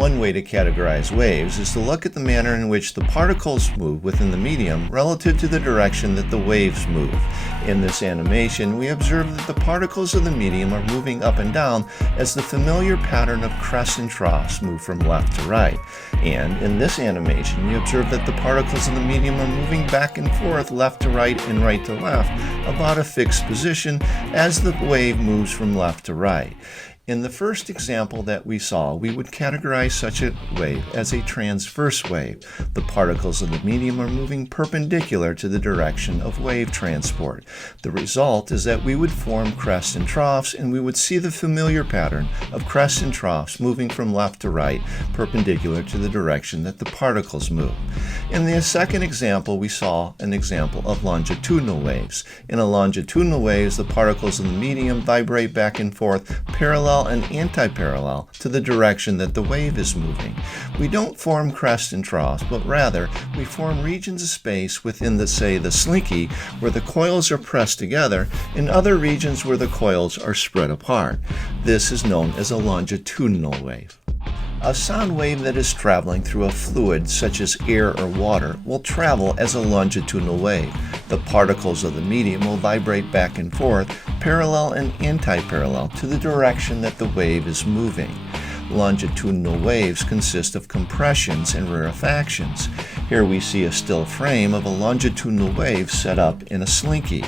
One way to categorize waves is to look at the manner in which the particles move within the medium relative to the direction that the waves move. In this animation, we observe that the particles of the medium are moving up and down as the familiar pattern of crests and troughs move from left to right. And in this animation, we observe that the particles of the medium are moving back and forth, left to right and right to left, about a fixed position as the wave moves from left to right. In the first example that we saw, we would categorize such a wave as a transverse wave. The particles of the medium are moving perpendicular to the direction of wave transport. The result is that we would form crests and troughs, and we would see the familiar pattern of crests and troughs moving from left to right, perpendicular to the direction that the particles move. In the second example, we saw an example of longitudinal waves. In a longitudinal wave, the particles of the medium vibrate back and forth parallel and anti-parallel to the direction that the wave is moving. We don't form crests and troughs, but rather we form regions of space within the slinky where the coils are pressed together and other regions where the coils are spread apart. This is known as a longitudinal wave. A sound wave that is traveling through a fluid such as air or water will travel as a longitudinal wave. The particles of the medium will vibrate back and forth, parallel and anti-parallel to the direction that the wave is moving. Longitudinal waves consist of compressions and rarefactions. Here we see a still frame of a longitudinal wave set up in a slinky.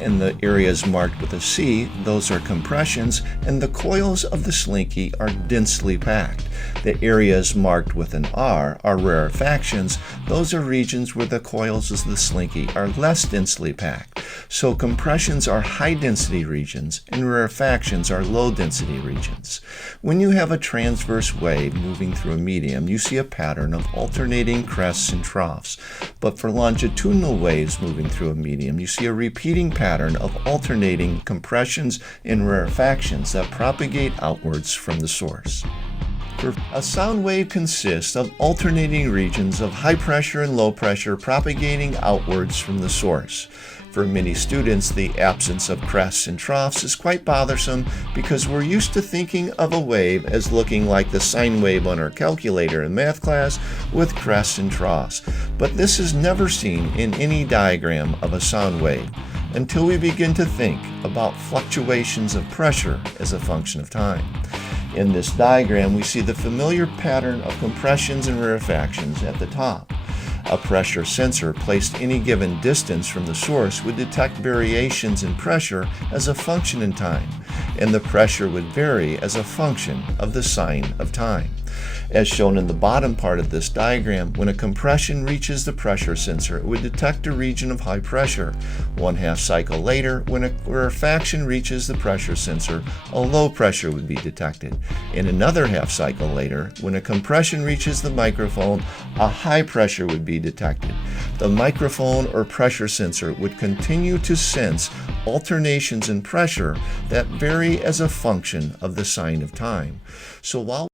In the areas marked with a C, those are compressions, and the coils of the slinky are densely packed. The areas marked with an R are rarefactions. Those are regions where the coils of the slinky are less densely packed. So compressions are high-density regions, and rarefactions are low-density regions. When you have a transverse wave moving through a medium, you see a pattern of alternating crests and troughs. But for longitudinal waves moving through a medium, you see a repeating pattern of alternating compressions and rarefactions that propagate outwards from the source. A sound wave consists of alternating regions of high pressure and low pressure propagating outwards from the source. For many students, the absence of crests and troughs is quite bothersome because we're used to thinking of a wave as looking like the sine wave on our calculator in math class with crests and troughs. But this is never seen in any diagram of a sound wave until we begin to think about fluctuations of pressure as a function of time. In this diagram, we see the familiar pattern of compressions and rarefactions at the top. A pressure sensor placed any given distance from the source would detect variations in pressure as a function in time, and the pressure would vary as a function of the sine of time. As shown in the bottom part of this diagram, when a compression reaches the pressure sensor, it would detect a region of high pressure. 1/2 cycle later, when a rarefaction reaches the pressure sensor, a low pressure would be detected. In another 1/2 cycle later, when a compression reaches the microphone, a high pressure would be detected. The microphone or pressure sensor would continue to sense alternations in pressure that vary as a function of the sine of time. So while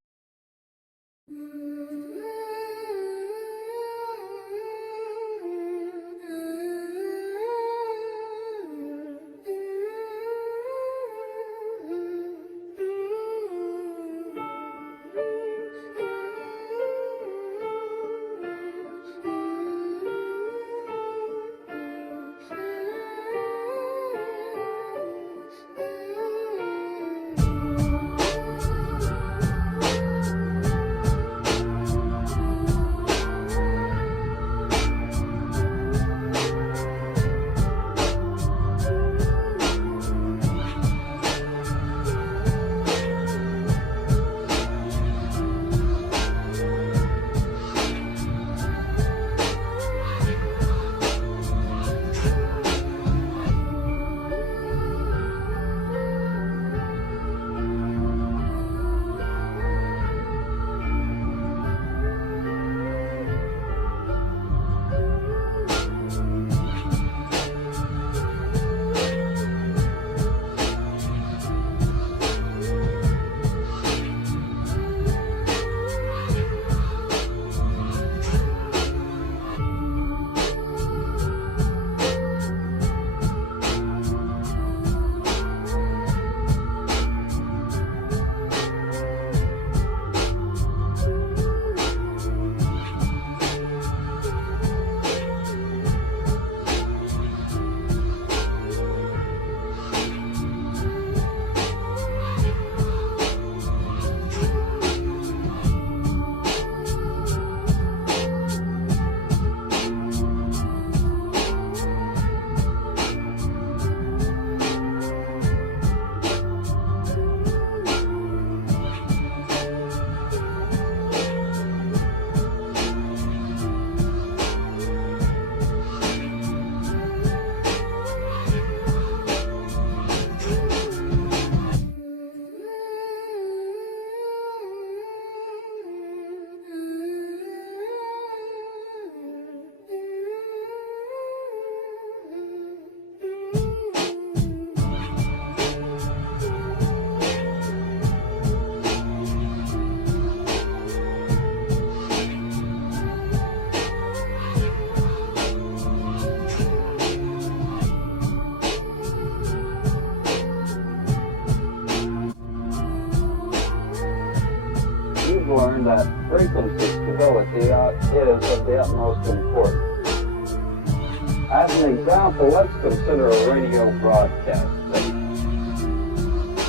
learned that frequency stability is of the utmost importance. As an example, let's consider a radio broadcast station.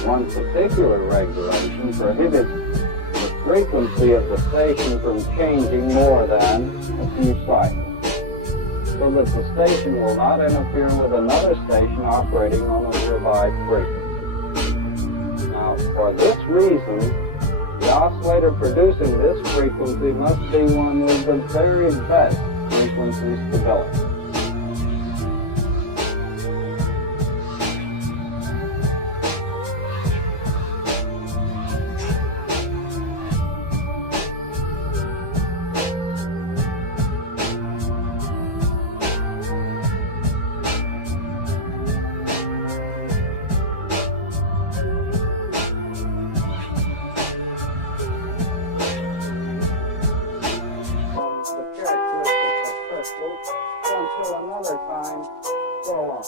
One particular regulation prohibits the frequency of the station from changing more than a few cycles, so that the station will not interfere with another station operating on a nearby frequency. Now, for this reason, the oscillator producing this frequency must be one with the very best frequency stability. Until another time, so long.